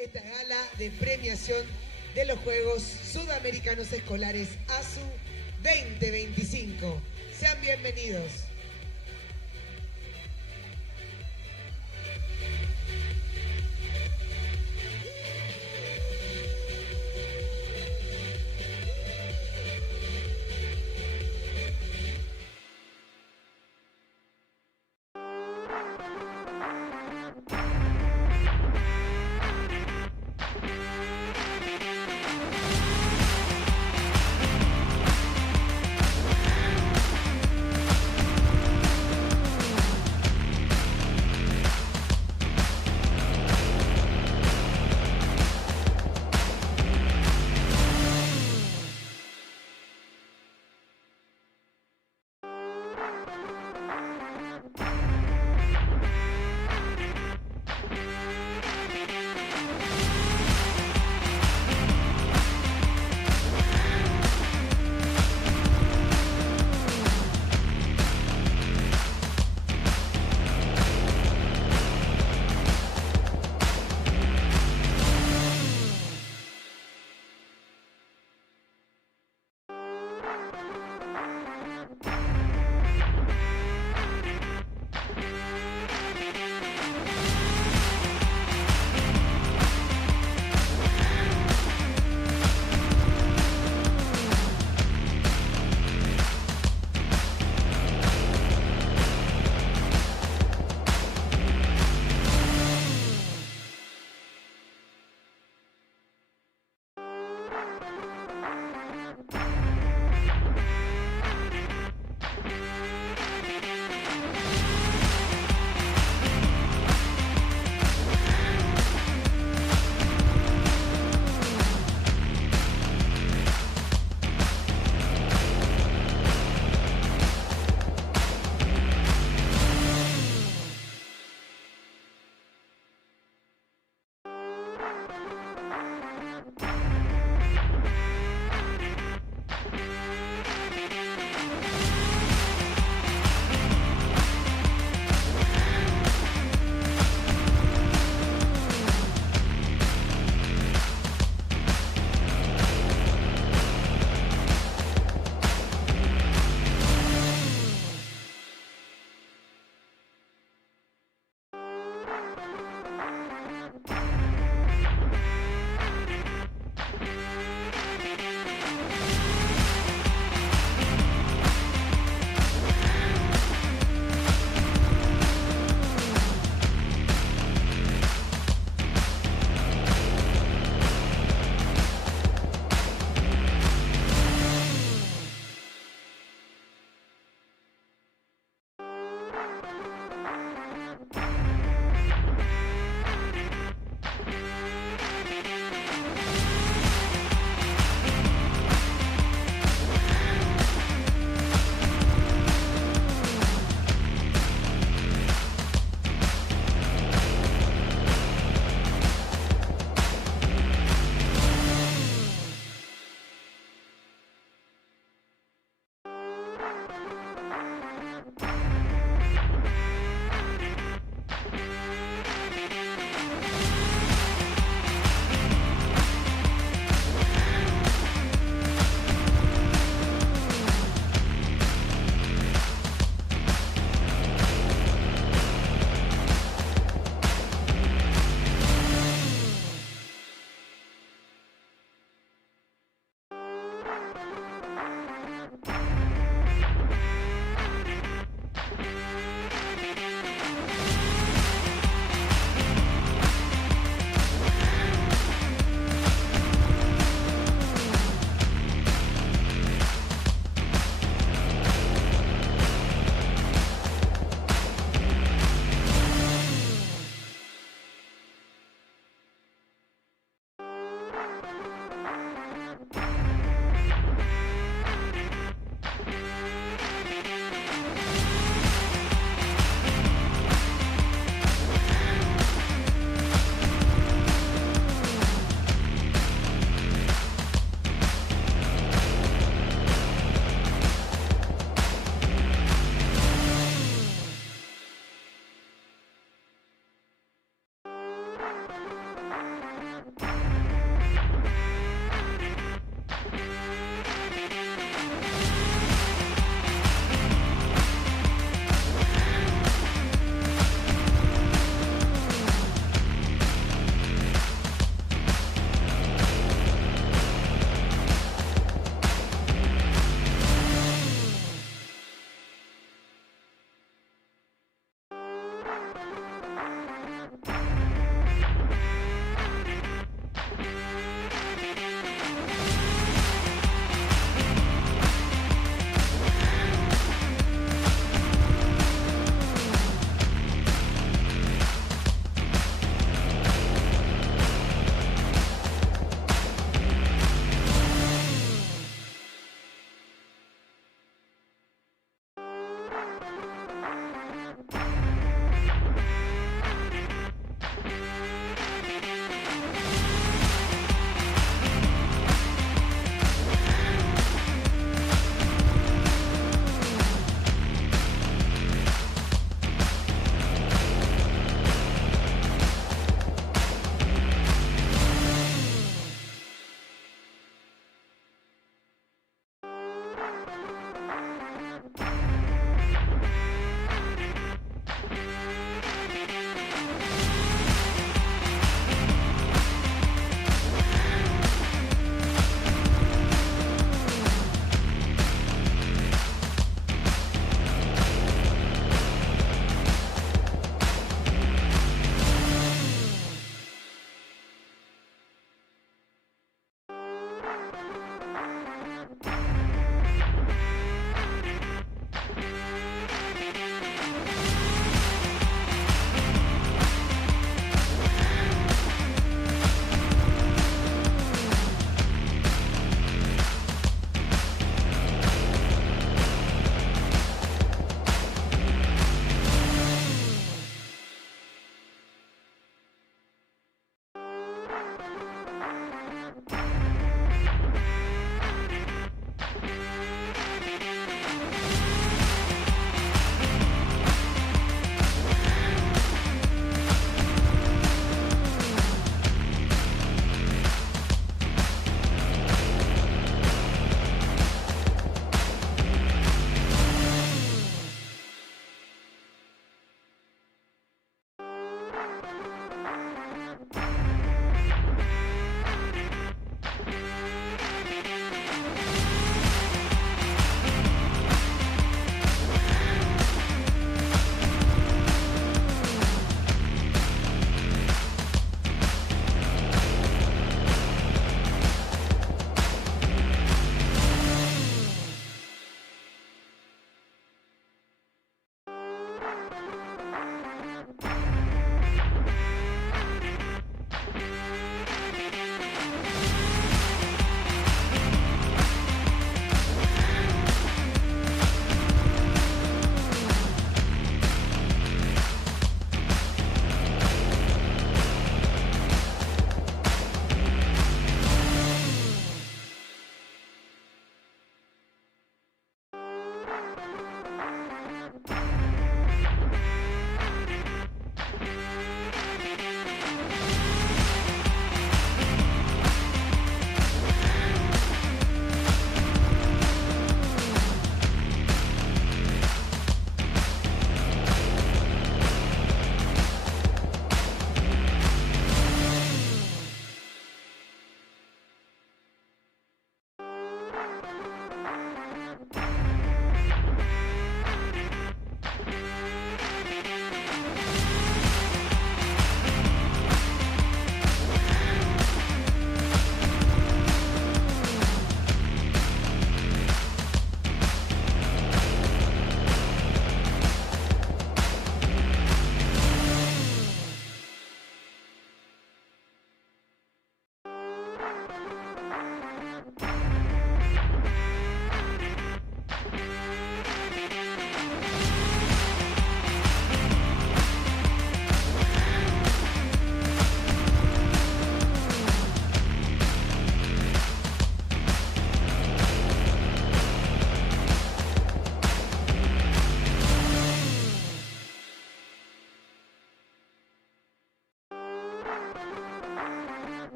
esta gala de premiación de los Juegos Sudamericanos Escolares ASU 2025. Sean bienvenidos.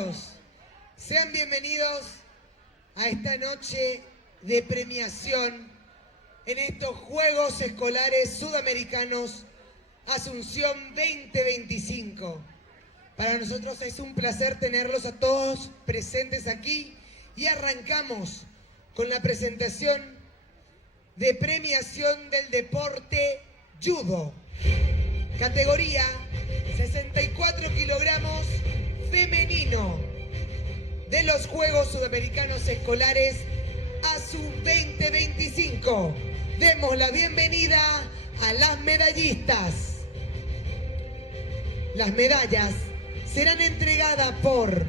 caballeros, sean bienvenidos a esta noche de premiación en estos Juegos Escolares Sudamericanos Asunción 2025. Para nosotros es un placer tenerlos a todos presentes aquí y arrancamos con la presentación de premiación del deporte judo. Categoría 64 kilogramos femenino de los Juegos Sudamericanos Escolares ASU 2025. Demos la bienvenida a las medallistas. Las medallas serán entregadas por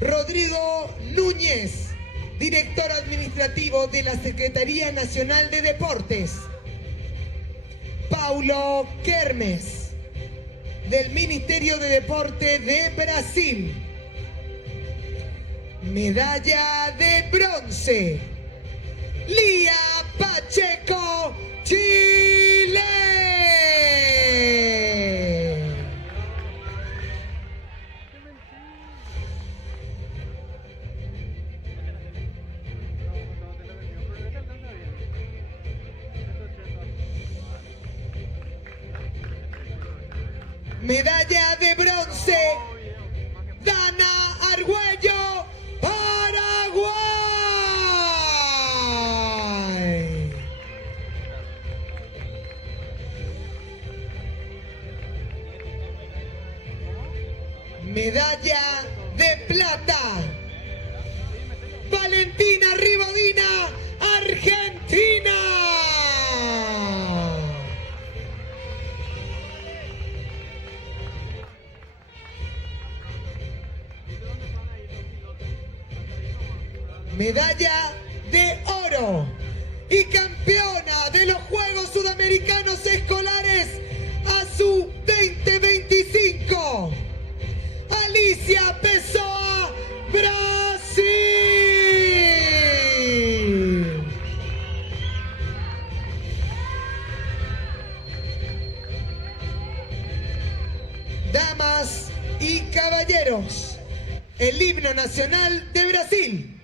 Rodrigo Núñez, director administrativo de la Secretaría Nacional de Deportes. Paulo Kermes, del Ministerio de Deporte de Brasil. Medalla de bronce, Lía Pacheco, Chile. Medalla de bronce, Dana Argüello, Paraguay. Medalla de plata, Valentina Ribodina, Argentina. Medalla de oro y campeona de los Juegos Sudamericanos Escolares ASU 2025, Alicia Pessoa, Brasil. Damas y caballeros, el himno nacional de Brasil.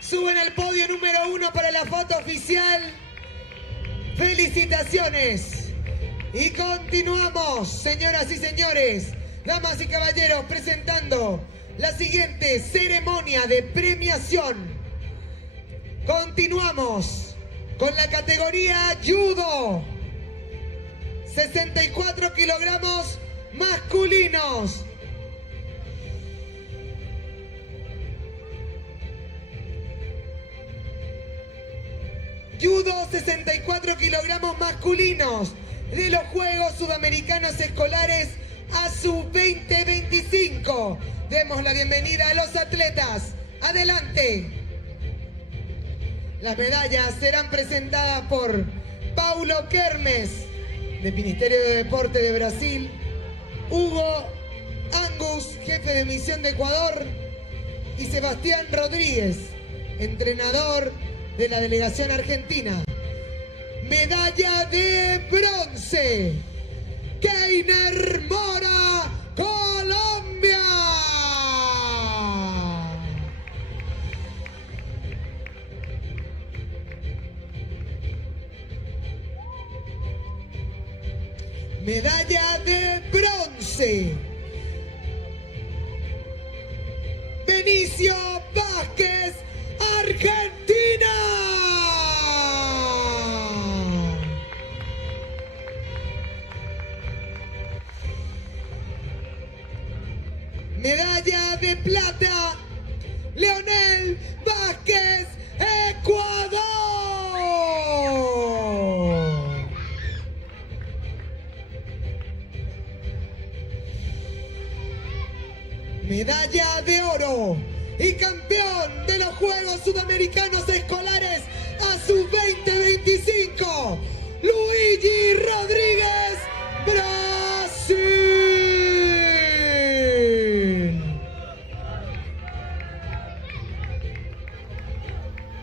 Suben al podio número 1 para la foto oficial. ¡Felicitaciones! Y continuamos, señoras y señores, damas y caballeros, presentando la siguiente ceremonia de premiación. Continuamos con la categoría judo. 64 kilogramos masculinos. Judo 64 kilogramos masculinos de los Juegos Sudamericanos Escolares ASU 2025. Demos la bienvenida a los atletas. ¡Adelante! Las medallas serán presentadas por Paulo Kermes, del Ministerio de Deporte de Brasil, Hugo Angus, jefe de misión de Ecuador, y Sebastián Rodríguez, entrenador de la delegación argentina. Medalla de bronce, Keiner Mora, Colombia. Medalla de bronce, Benicio Vázquez, Argentina. Medalla de plata, Leonel Vázquez, Ecuador. Medalla de oro y campeón de los Juegos Sudamericanos Escolares ASU 2025, Luigi Rodríguez, Brasil.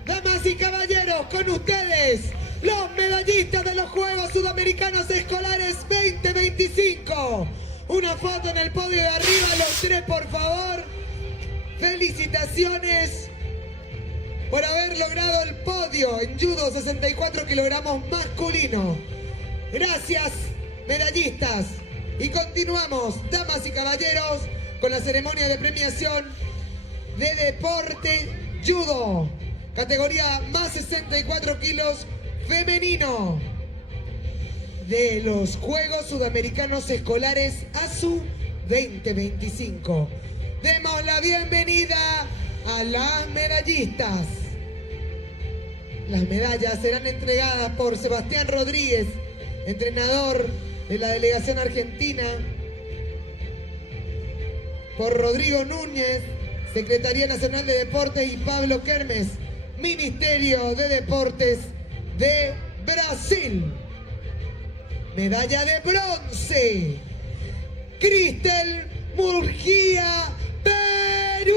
Damas y caballeros, con ustedes, los medallistas de los Juegos Sudamericanos Escolares 2025. Una foto en el podio de arriba, los tres, por favor. Felicitaciones por haber logrado el podio en judo 64 kilogramos masculino. Gracias, medallistas. Y continuamos, damas y caballeros, con la ceremonia de premiación de deporte judo. Categoría más 64 kilos femenino de los Juegos Sudamericanos Escolares ASU 2025. Demos la bienvenida a las medallistas. Las medallas serán entregadas por Sebastián Rodríguez, entrenador de la delegación argentina, por Rodrigo Núñez, Secretaría Nacional de Deportes, y Pablo Kermes, Ministerio de Deportes de Brasil. Medalla de bronce, Cristel Murguía, Perú.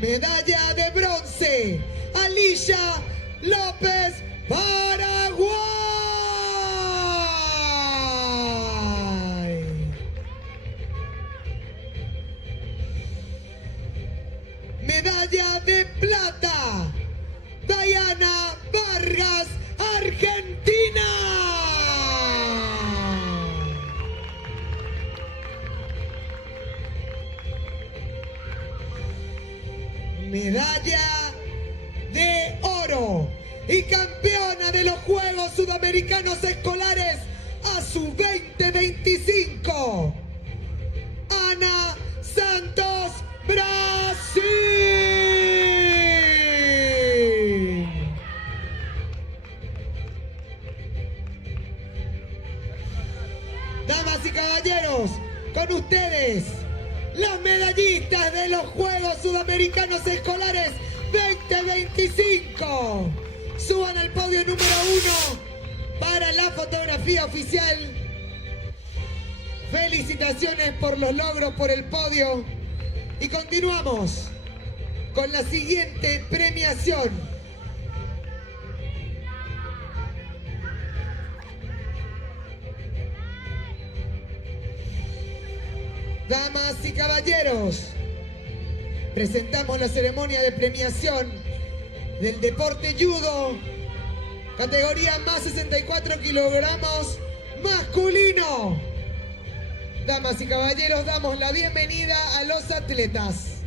Medalla de bronce, Alicia López, Paraguay. Medalla de plata, Diana Vargas, Argentina. Medalla de oro y campeona de los Juegos Sudamericanos Escolares ASU 2025, Ana Santos, Brasil. Damas y caballeros, con ustedes, las medallistas de los Juegos Sudamericanos Escolares 2025. Suban al podio número 1 para la fotografía oficial. Felicitaciones por los logros, por el podio. Y continuamos con la siguiente premiación. Damas y caballeros, presentamos la ceremonia de premiación del deporte judo, categoría más 64 kilogramos masculino. Damas y caballeros, damos la bienvenida a los atletas.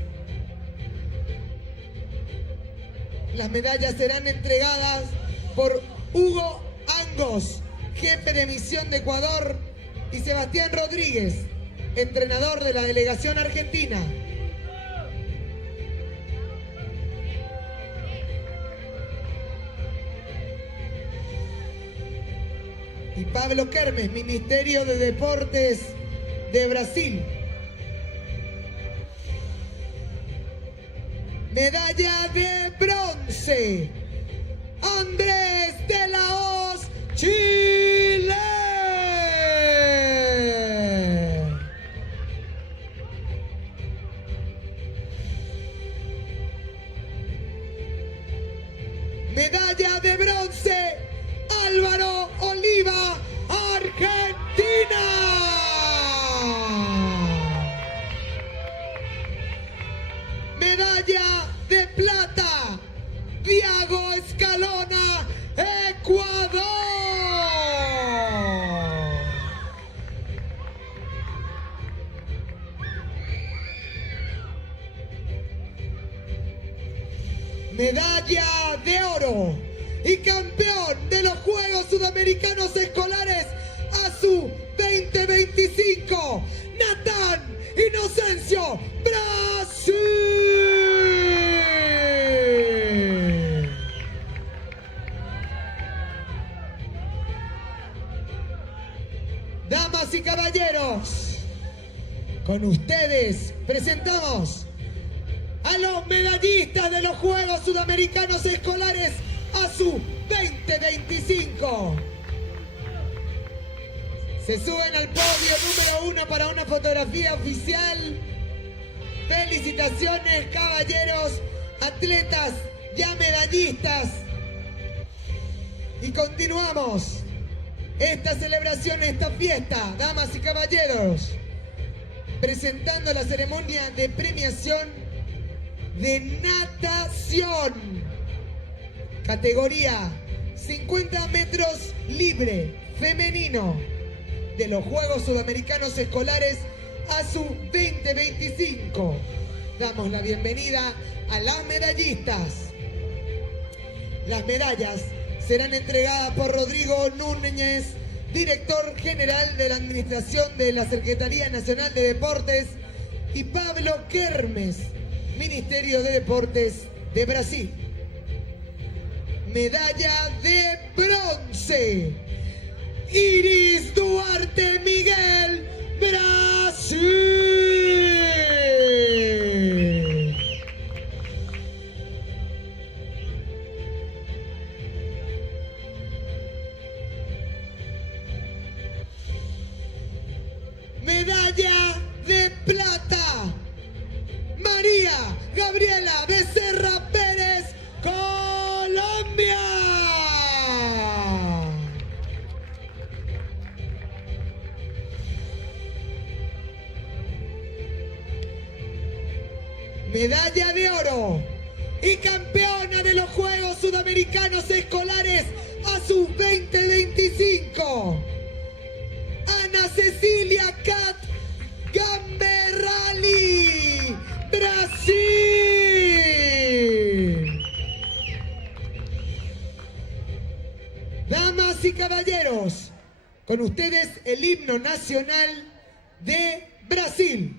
Las medallas serán entregadas por Hugo Angos, jefe de misión de Ecuador, y Sebastián Rodríguez, entrenador de la delegación argentina. Y Pablo Kermes, Ministerio de Deportes de Brasil. Medalla de bronce, Andrés de la Hoz, Chile. Medalla de bronce, Álvaro Oliva, Argentina. Medalla de plata, Diego Escalona, Ecuador. Medalla de oro y campeón de los Juegos Sudamericanos Escolares ASU 2025, Natán Inocencio, Brasil. Damas y caballeros, con ustedes presentamos a los medallistas de los Juegos Sudamericanos Escolares ASU 2025. Se suben al podio número 1 para una fotografía oficial. Felicitaciones, caballeros, atletas, ya medallistas. Y continuamos esta celebración, esta fiesta, damas y caballeros, presentando la ceremonia de premiación de natación, categoría 50 metros libre femenino de los Juegos Sudamericanos Escolares ASU 2025. Damos la bienvenida a las medallistas. Las medallas serán entregadas por Rodrigo Núñez, director general de la Administración de la Secretaría Nacional de Deportes, y Pablo Kermes, Ministerio de Deportes de Brasil. Medalla de bronce, Iris Duarte Miguel, Brasil. Medalla de plata, María Gabriela Becerra Pérez, Colombia. Medalla de oro y campeona de los Juegos Sudamericanos Escolares ASU 2025, Ana Cecilia Cat Gamberrali, Brasil. Damas y caballeros, con ustedes el himno nacional de Brasil.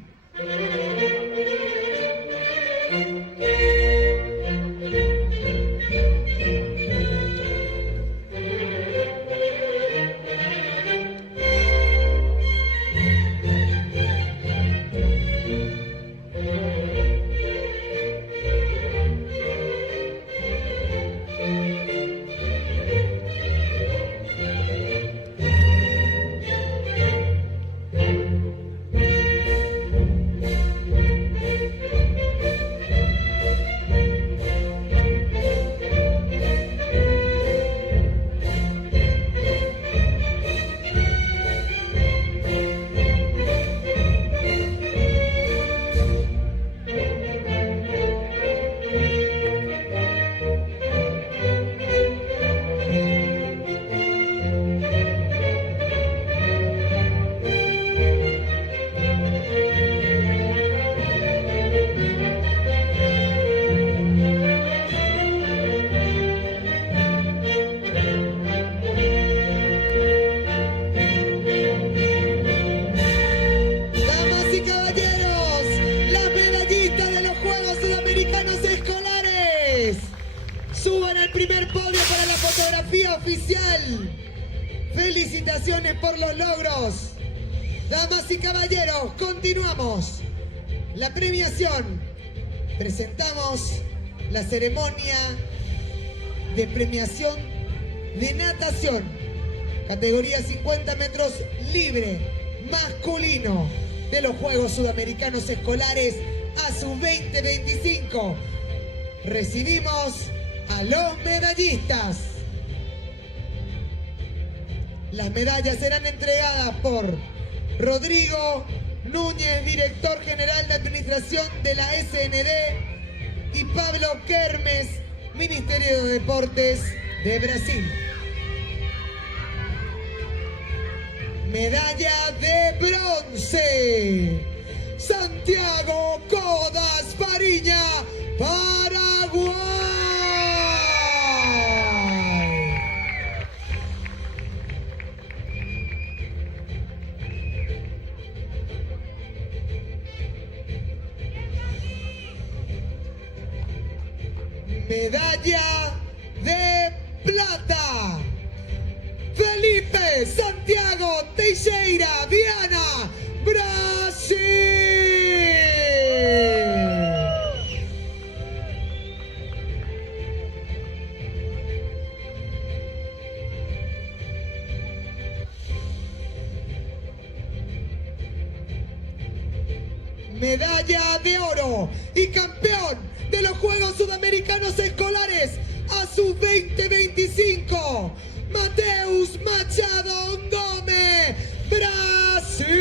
Oficial. Felicitaciones por los logros. Damas y caballeros, continuamos la premiación. Presentamos la ceremonia de premiación de natación, categoría 50 metros libre, masculino, de los Juegos Sudamericanos Escolares ASU 2025. Recibimos a los medallistas. Las medallas serán entregadas por Rodrigo Núñez, director general de administración de la SND, y Pablo Kermes, Ministerio de Deportes de Brasil. Medalla de bronce, Santiago Codas Fariña, Paraguay. Medalla de plata, Felipe Santiago Teixeira Viana, Brasil. Medalla de oro y campeón de los Juegos Sudamericanos Escolares ASU 2025, Mateus Machado Gómez, Brasil.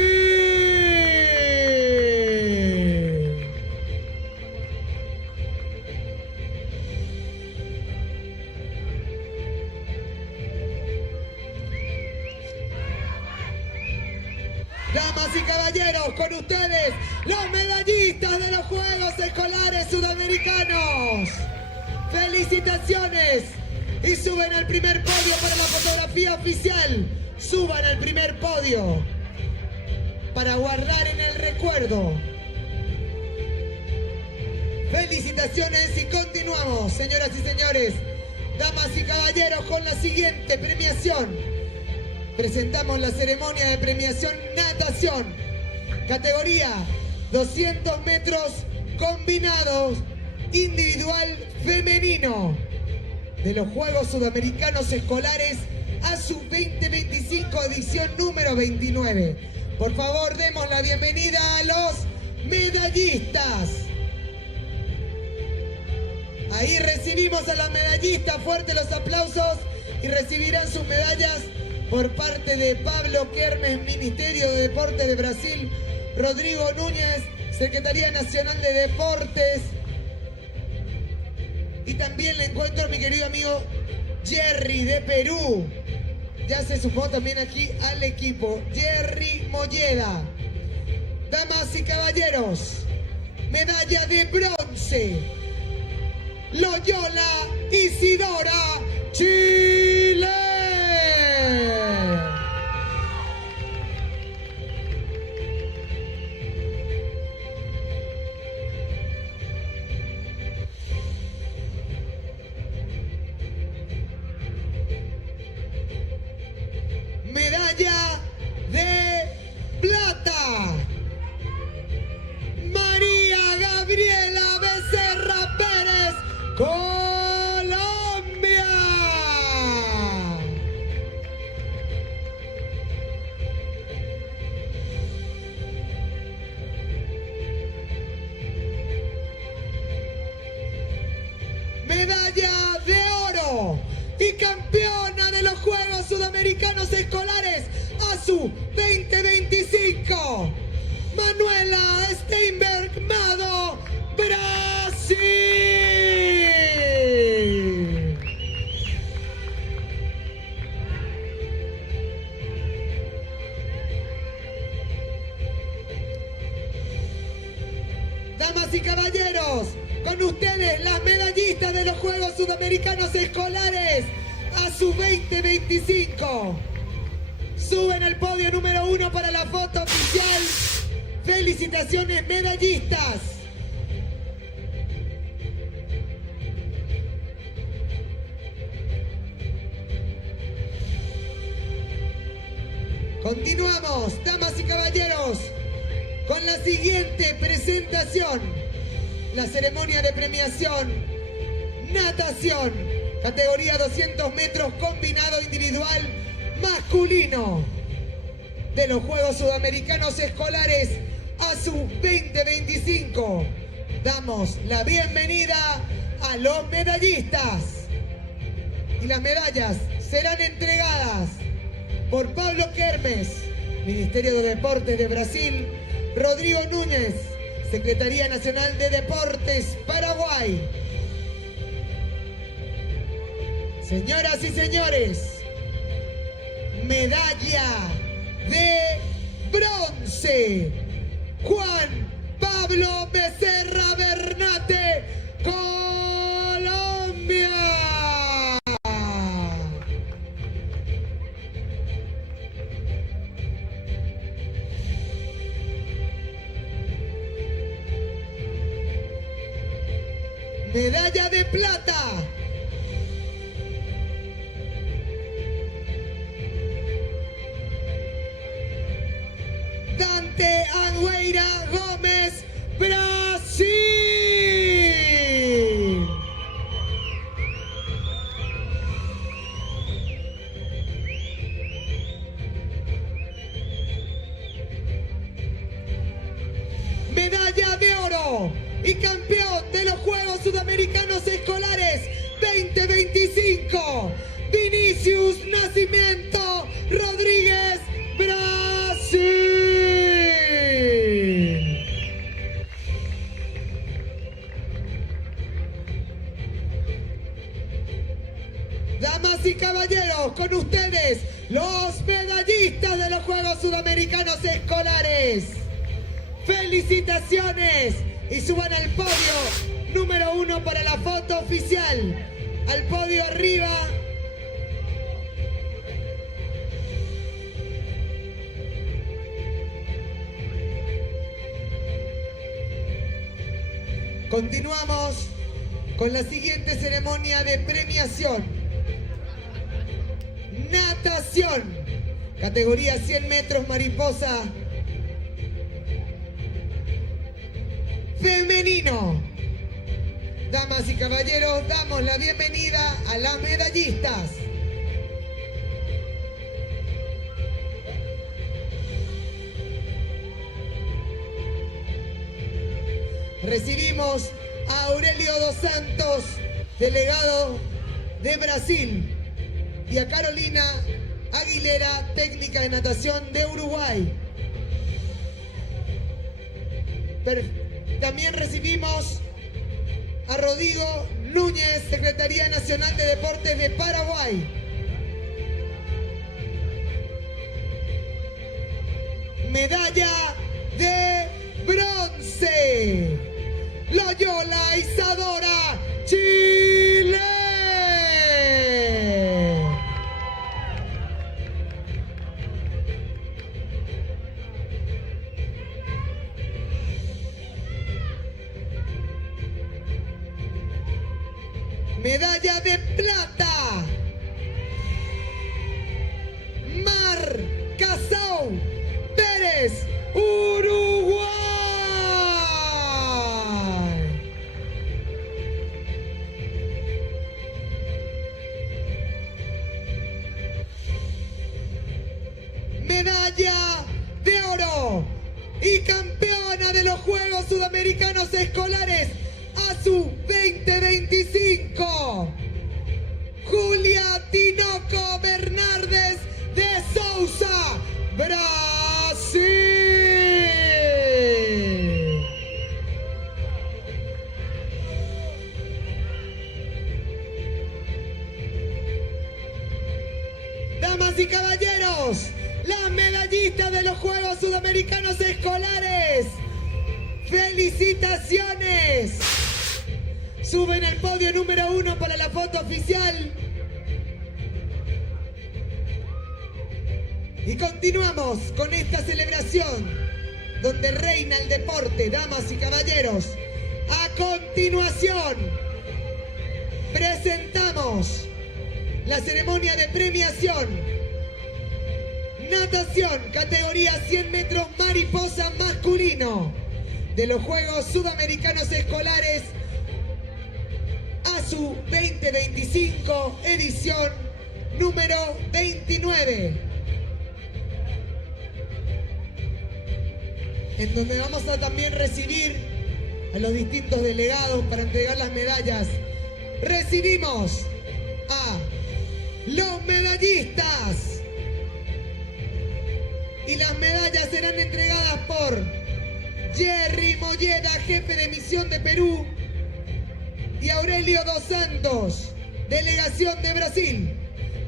Damas y caballeros, con ustedes, los medallistas de los Juegos Escolares Sudamericanos. ¡Felicitaciones! Y suben al primer podio para la fotografía oficial. Suban al primer podio para guardar en el recuerdo. Felicitaciones y continuamos, señoras y señores, damas y caballeros, con la siguiente premiación. Presentamos la ceremonia de premiación natación, categoría 200 metros combinados individual femenino de los Juegos Sudamericanos Escolares ASU 2025, edición número 29. Por favor, demos la bienvenida a los medallistas. Ahí recibimos a las medallistas, fuertes los aplausos, y recibirán sus medallas por parte de Pablo Kermes, Ministerio de Deportes de Brasil, Rodrigo Núñez, Secretaría Nacional de Deportes, y también le encuentro a mi querido amigo Jerry de Perú. Ya se sumó también aquí al equipo, Jerry Molleda. Damas y caballeros, medalla de bronce, Loyola Isidora, Chile. Medalla de plata, María Gabriela Becerra Pérez, Colombia. Medalla de oro y campeona de los Juegos Sudamericanos Escolares ASU 2025, Manuela Steinberg Mado, Brasil. Damas y caballeros, con ustedes las medallistas de los Juegos Sudamericanos Escolares ASU 2025. Suben al podio número 1 para la foto oficial. Felicitaciones, medallistas. Continuamos, damas y caballeros, con la siguiente presentación. La ceremonia de premiación natación, categoría 200 metros combinado individual masculino de los Juegos Sudamericanos Escolares ASU 2025. Damos la bienvenida a los medallistas. y las medallas serán entregadas por Pablo Kermes, Ministerio de Deportes de Brasil, Rodrigo Núñez, Secretaría Nacional de Deportes, Paraguay. Señoras y señores, medalla de bronce, Juan Pablo Becerra Bernate, Colombia. Medalla de plata, Dante Angueira Gómez, Brasil. Medalla de oro y campeón de los Juegos Sudamericanos Escolares 2025, Vinicius Nascimento Rodríguez, Brasil. Damas y caballeros, con ustedes, los medallistas de los Juegos Sudamericanos Escolares. ¡Felicitaciones! Y suban al podio número 1 para la foto oficial. Al podio arriba. Continuamos con la siguiente ceremonia de premiación. Natación, categoría 100 metros mariposa femenino. Damas y caballeros, damos la bienvenida a las medallistas. Recibimos a Aurelio dos Santos, delegado de Brasil, y a Carolina Aguilera, técnica de natación de Uruguay. También recibimos a Rodrigo Núñez, Secretaría Nacional de Deportes de Paraguay. Medalla de bronce, Loyola Isadora, Chile. Medalla de plata, Mar Casau Pérez, Uruguay. Medalla de oro y campeona de los Juegos Sudamericanos Escolares ASU 2025, Julia Tinoco Bernardes de Souza, Brasil. Damas y caballeros, las medallistas de los Juegos Sudamericanos Escolares, ¡felicitaciones! Suben al podio número 1 para la foto oficial. Y continuamos con esta celebración donde reina el deporte, damas y caballeros. A continuación, presentamos la ceremonia de premiación. Natación, categoría 100 metros mariposa masculino de los Juegos Sudamericanos Escolares ASU 2025, edición número 29. En donde vamos a también recibir a los distintos delegados para entregar las medallas. Recibimos a los medallistas. Y las medallas serán entregadas por Jerry Molleda, jefe de misión de Perú, y Aurelio dos Santos, delegación de Brasil.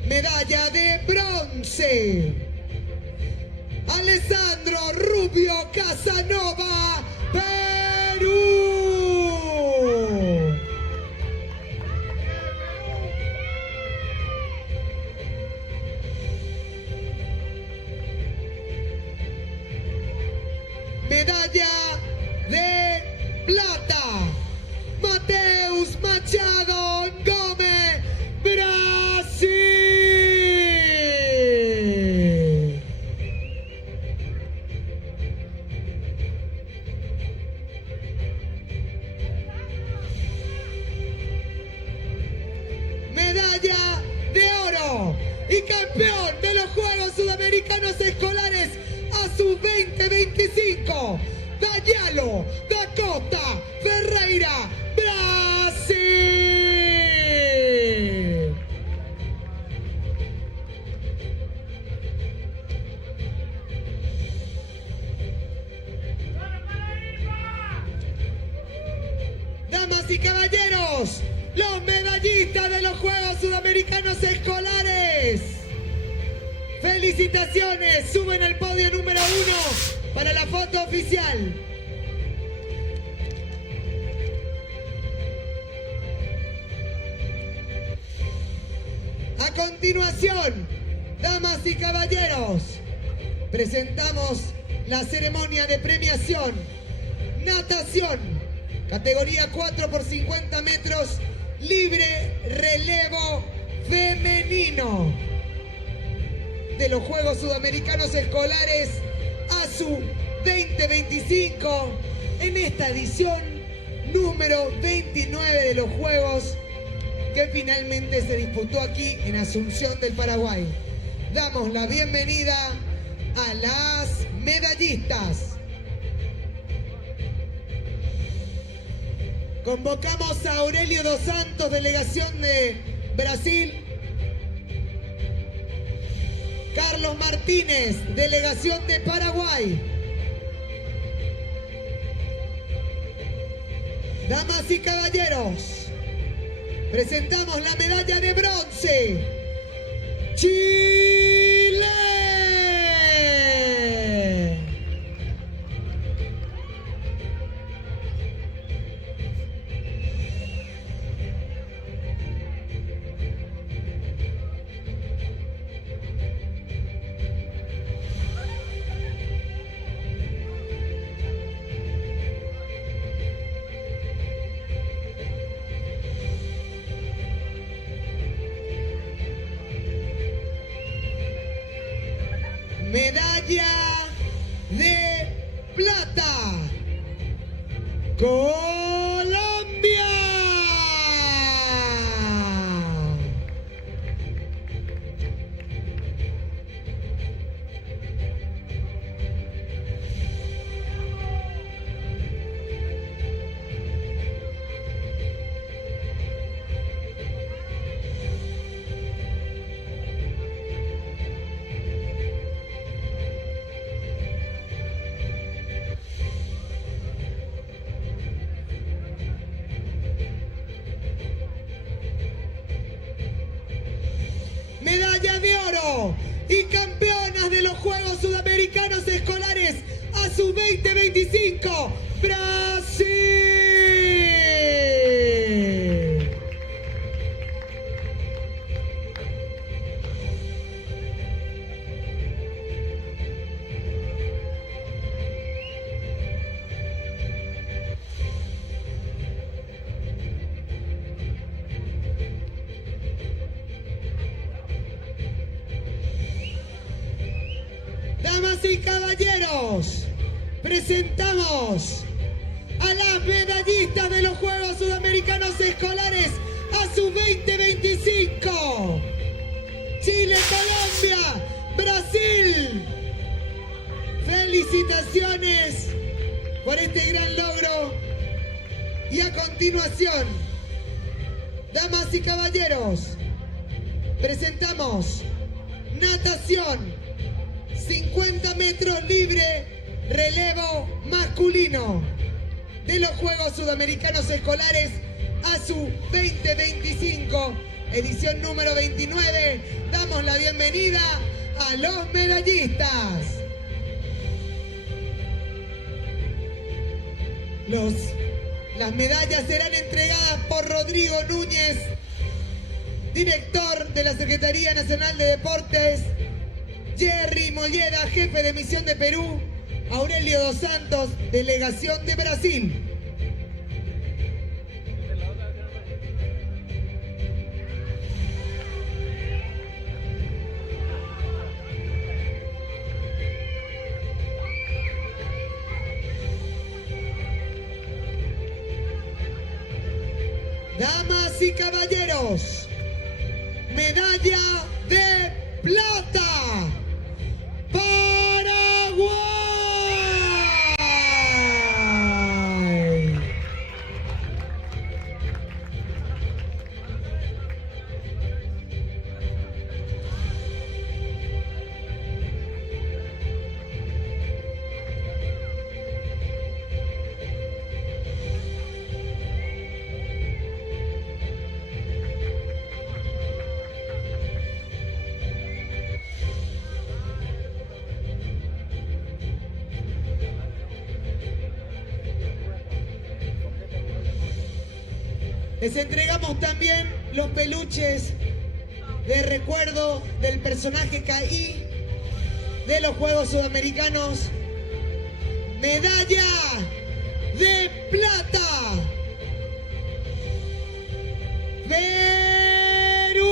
Medalla de bronce, Alessandro Rubio Casanova, Perú. Medalla de plata, Mateus Machado Gómez, Brasil. Medalla de oro y campeón de los Juegos Sudamericanos Escolares ASU 2025, Dayalo da Costa Ferreira, Brasil. Damas y caballeros, los medallistas de los Juegos Sudamericanos Escolares. Felicitaciones, suben al podio número 1 para la foto oficial. A continuación, damas y caballeros, presentamos la ceremonia de premiación. Natación, categoría 4 por 50 metros, libre relevo femenino de los Juegos Sudamericanos Escolares ASU 2025, en esta edición número 29 de los Juegos que finalmente se disputó aquí en Asunción del Paraguay. Damos la bienvenida a las medallistas. Convocamos a Aurelio dos Santos, delegación de Brasil. Carlos Martínez, delegación de Paraguay. Damas y caballeros, presentamos la medalla de bronce. ¡Chile! Medalla de plata, Colombia. Medalla de oro y campeonas de los Juegos Sudamericanos Escolares ASU 2025, Brasil. Damas y caballeros, presentamos a las medallistas de los Juegos Sudamericanos Escolares ASU 2025. Chile, Colombia, Brasil. Felicitaciones por este gran logro. Y a continuación, damas y caballeros, presentamos natación, 50 metros libre, relevo masculino de los Juegos Sudamericanos Escolares ASU 2025, edición número 29. Damos la bienvenida a los medallistas. Las medallas serán entregadas por Rodrigo Núñez, director de la Secretaría Nacional de Deportes, Jerry Molleda, jefe de misión de Perú, Aurelio dos Santos, delegación de Brasil. Damas y caballeros, medalla de plata, Paraguay. Les entregamos también los peluches de recuerdo del personaje Caí de los Juegos Sudamericanos. Medalla de plata, Perú.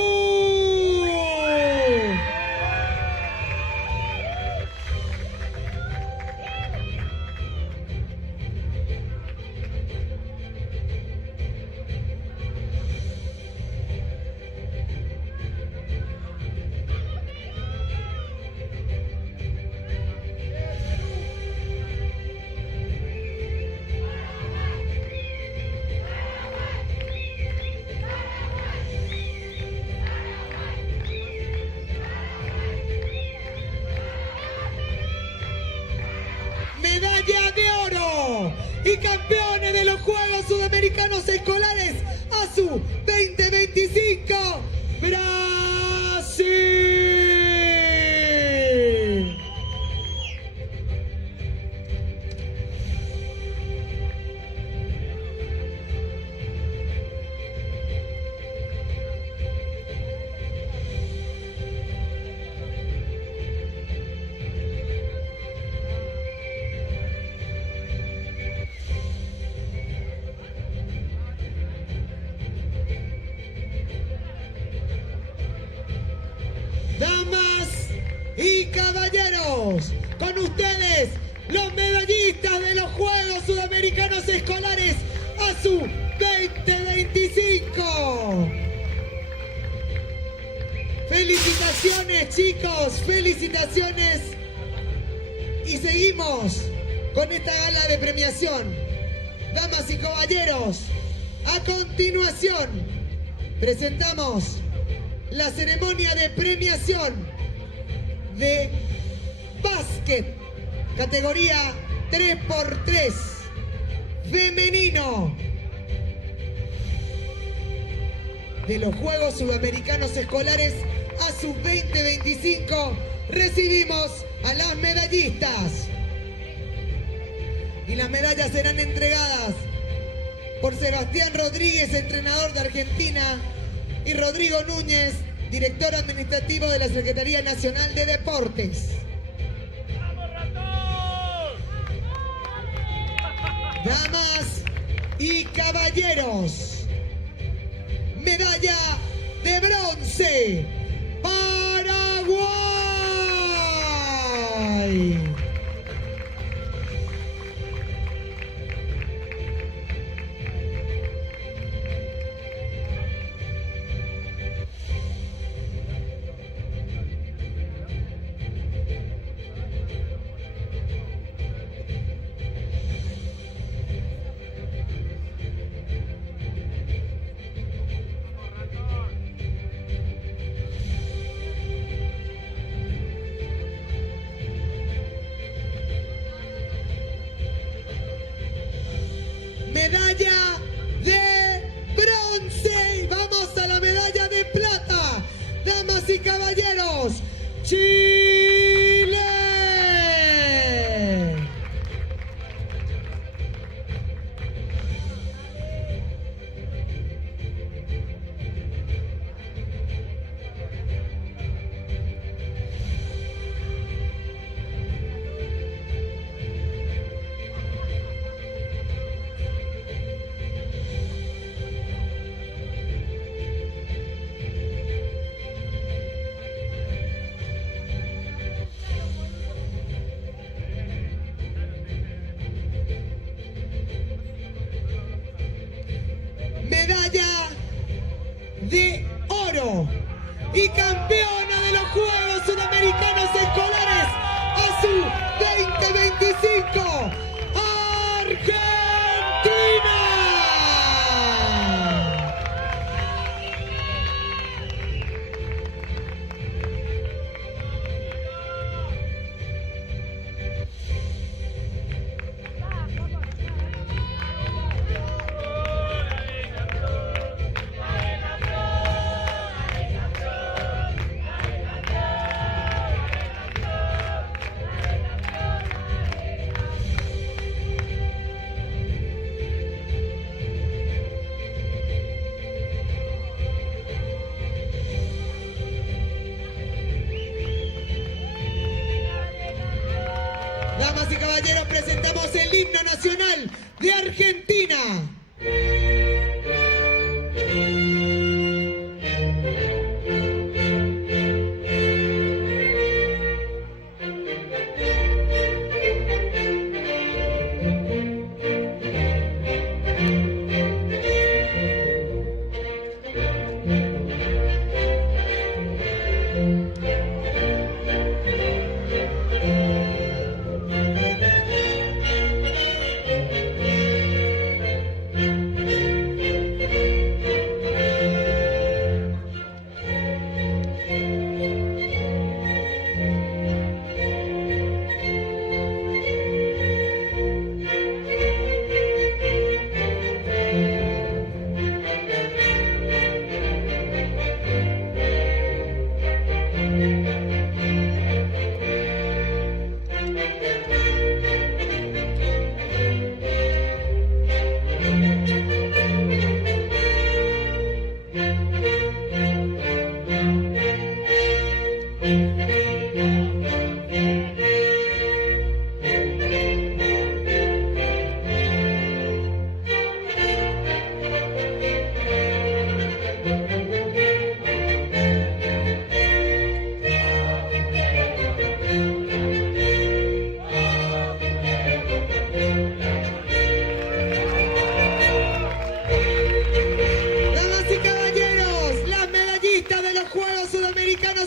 Medalla de oro y campeones de los Juegos Sudamericanos Escolares ASU 2025, Brasil. Damas y caballeros, con ustedes los medallistas de los Juegos Sudamericanos Escolares ASU 2025. Felicitaciones, chicos, felicitaciones. Y seguimos con esta gala de premiación. Damas y caballeros, a continuación presentamos la ceremonia de premiación de básquet, categoría 3x3, femenino, de los Juegos Sudamericanos Escolares ASU 2025. Recibimos a las medallistas. Y las medallas serán entregadas por Sebastián Rodríguez, entrenador de Argentina, y Rodrigo Núñez, director administrativo de la Secretaría Nacional de Deportes. Damas y caballeros, medalla de bronce, Paraguay. damas y caballeros, Chile. Medalla de oro y campeona de los Juegos Sudamericanos Escolares a su 2025, Argentina. Damas y caballeros, presentamos el himno nacional de Argentina.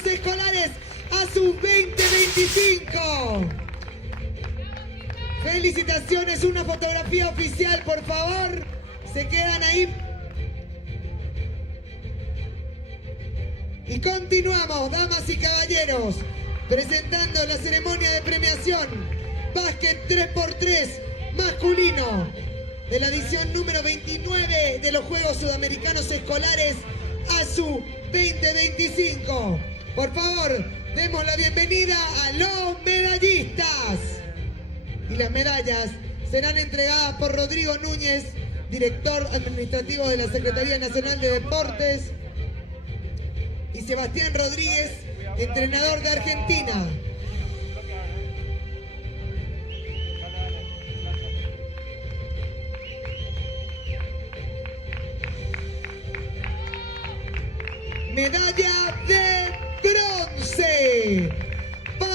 Escolares a sus 2025. Felicitaciones, una fotografía oficial, por favor. Se quedan ahí. Y continuamos, damas y caballeros, presentando la ceremonia de premiación Básquet 3x3 masculino de la edición número 29 de los Juegos Sudamericanos Escolares a su 2025. Por favor, demos la bienvenida a los medallistas. Y las medallas serán entregadas por Rodrigo Núñez, director administrativo de la Secretaría Nacional de Deportes, y Sebastián Rodríguez, entrenador de Argentina. Medalla de bronce, Paraguay.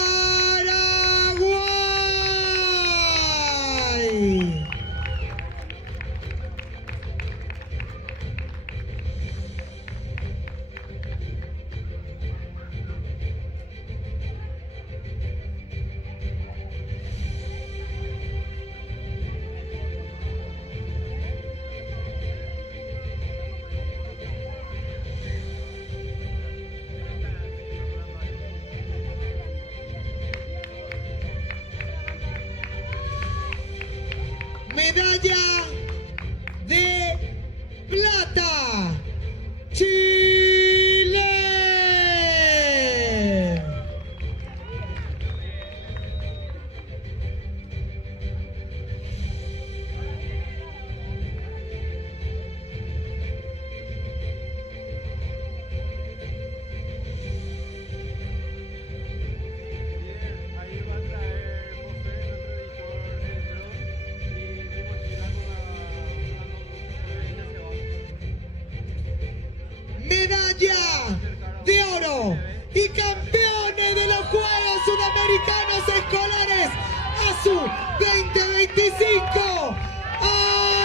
ASU 2025,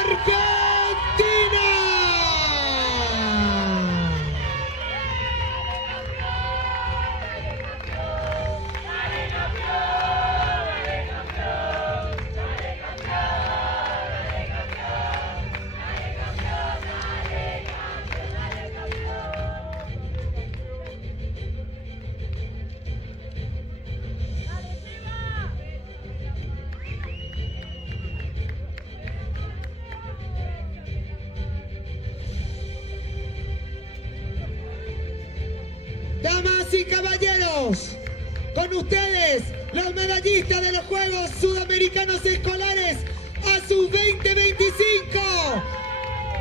Argentina. Damas y caballeros, con ustedes, los medallistas de los Juegos Sudamericanos Escolares ASU 2025.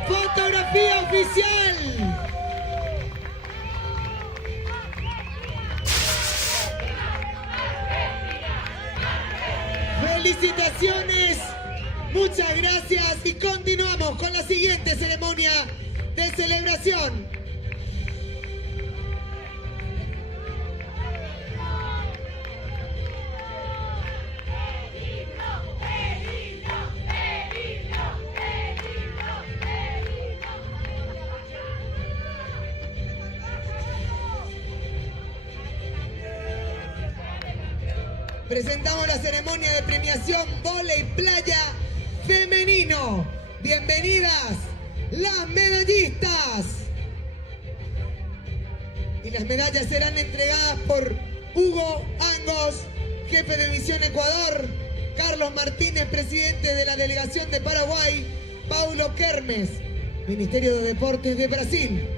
Fotografía oficial. Felicitaciones, muchas gracias y continuamos con la siguiente ceremonia de celebración. Presentamos la ceremonia de premiación Vóley Playa Femenino. Bienvenidas las medallistas. Y las medallas serán entregadas por Hugo Angos, jefe de Misión Ecuador, Carlos Martínez, presidente de la delegación de Paraguay, Paulo Kermes, Ministerio de Deportes de Brasil.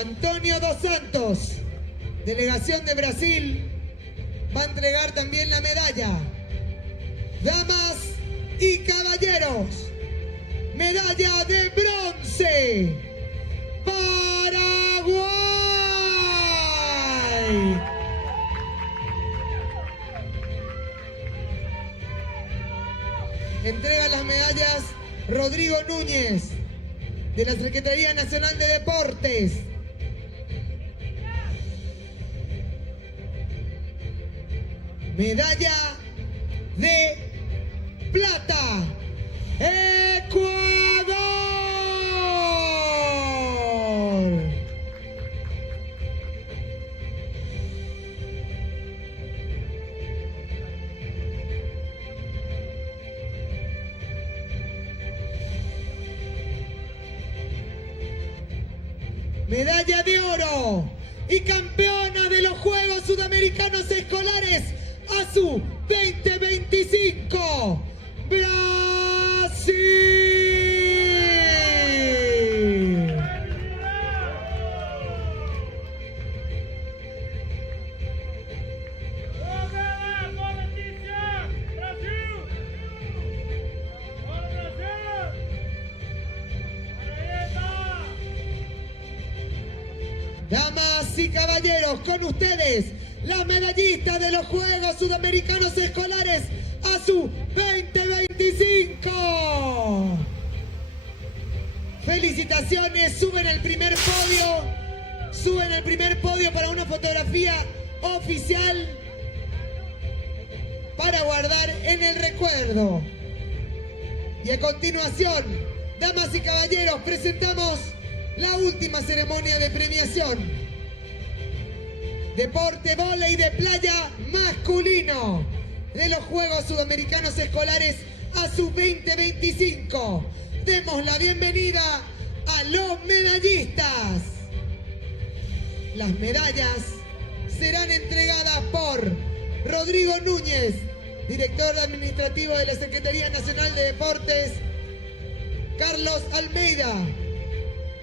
Antonio dos Santos, delegación de Brasil, va a entregar también la medalla. Damas y caballeros, medalla de bronce, Paraguay. Entrega las medallas Rodrigo Núñez, de la Secretaría Nacional de Deportes. Medalla de plata, Ecuador. Medalla de oro y campeona de los Juegos Sudamericanos Escolares ASU 2025, Brasil. Damas y caballeros, con ustedes, las medallistas de los Juegos Sudamericanos Escolares ASU 2025. Felicitaciones, suben el primer podio para una fotografía oficial para guardar en el recuerdo. Y a continuación, damas y caballeros, presentamos la última ceremonia de premiación. Deporte vóley de playa masculino de los Juegos Sudamericanos Escolares ASU 2025. Demos la bienvenida a los medallistas. Las medallas serán entregadas por Rodrigo Núñez, director administrativo de la Secretaría Nacional de Deportes, Carlos Almeida,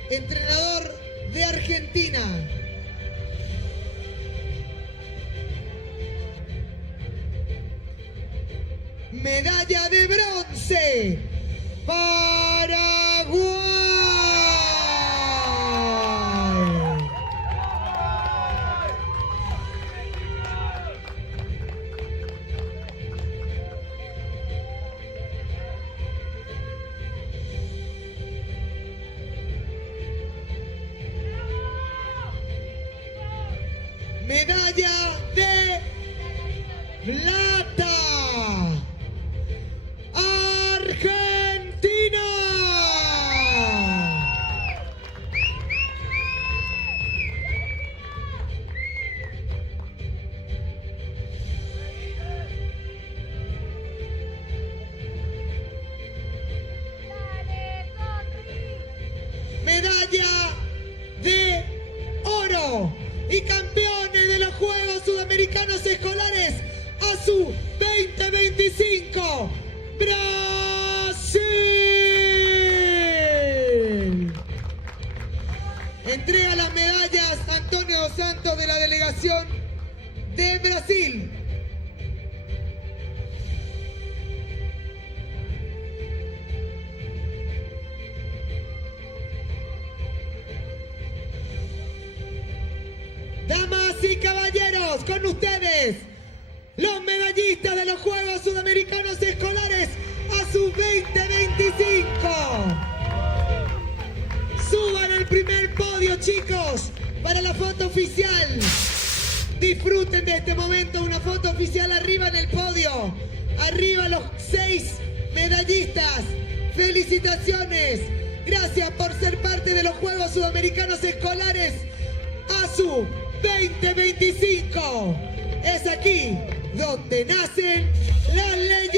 entrenador de Argentina. Medalla de bronce, Paraguay. plata, Argentina. Medalla de oro y campeones de los Juegos Sudamericanos Escolares ASU 2025, Brasil. Entrega las medallas Antonio dos Santos de la delegación de Brasil. Damas y caballeros, con ustedes, los medallistas de los Juegos Sudamericanos Escolares ASU 2025. Suban al primer podio, chicos, para la foto oficial. Disfruten de este momento, una foto oficial arriba en el podio. Arriba los 6 medallistas. Felicitaciones. Gracias por ser parte de los Juegos Sudamericanos Escolares ASU 2025. Es aquí donde nacen las leyes.